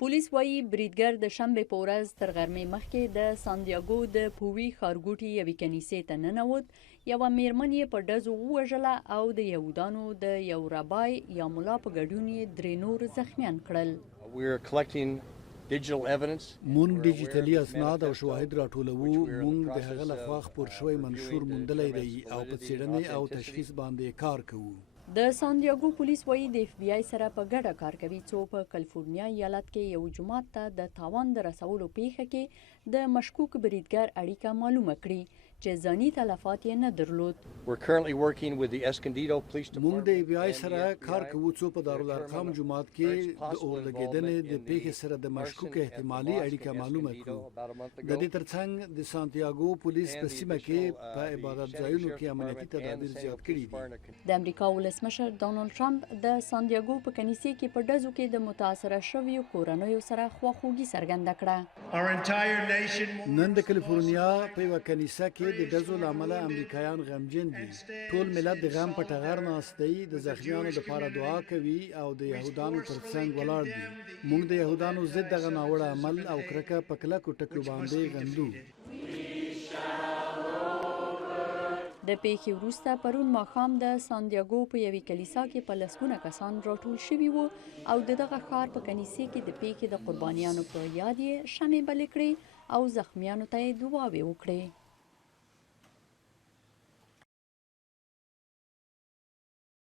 پولیس وایي بریدګر د شنبې په ورځ تر غرمې مخکې د سانتیاګو د پووي ښارګوټي یوې کنیسې ته ننوت. یوه میرمن یې په ډزو ووژله او د یهودانو د یو رابای یا ملا په ګډون یې 3 نور زخمیان کړل. مونږ ډیجیټلي اسناد او شواهد راټولوو. مونږ د هغه لخوا خپور شوی منشور موندلی دی او په څېړنې او تشخیص باندې کار کوو. د سانتیاګو پولیس وایي د اف بی آی سره په ګډه کار کوي څو په کالیفورنیا ایالت کې یو جومات ته د تاوان د رسولو پیښه کې د مشکوک بریدګر اړیکه معلومه کړي چې ځاني تلفات یې نه درلود. مونږ د اف بی آی سره کار کوو څو په دارالارقام جومات کې د اور لګېدنې د پیښې سره د مشکوک احتمالي اړیکه معلومه کړو. د دې ترڅنګ د سانتیاګو پولیس په سیمه کې په عبادت ځایونو کې امنیتي تدابیر زیات کړي دي. د امریکا ولسمشر ډانلډ ټرمپ د سانتیاګو په کنیسې کې په ډزو کې د متاثره شویو کورنیو سره خواخوږي څرګنده کړه. نن د کالیفورنیا په یوه کنیسه کې د ډزو له امله امریکایان غمجن دي. ټول ملت د غم په ټغر ناست دی، د زخمیانو لپاره دعا کوي او د یهودانو تر څنګ ولاړ دي. موږ د یهودانو ضد دغه ناوړه عمل او کرکه په کلکو ټکو باندې غندو. د پیښې وروسته پرون ماښام د سانتیاګو په یوې کلیسا کې په لسګونه کسان راټول شوي وو او د دغه ښار په کنیسې کې د پیښې د قربانیانو په یاد یې شمعې بلې کړې او زخمیانو ته یې دعاوې وکړې.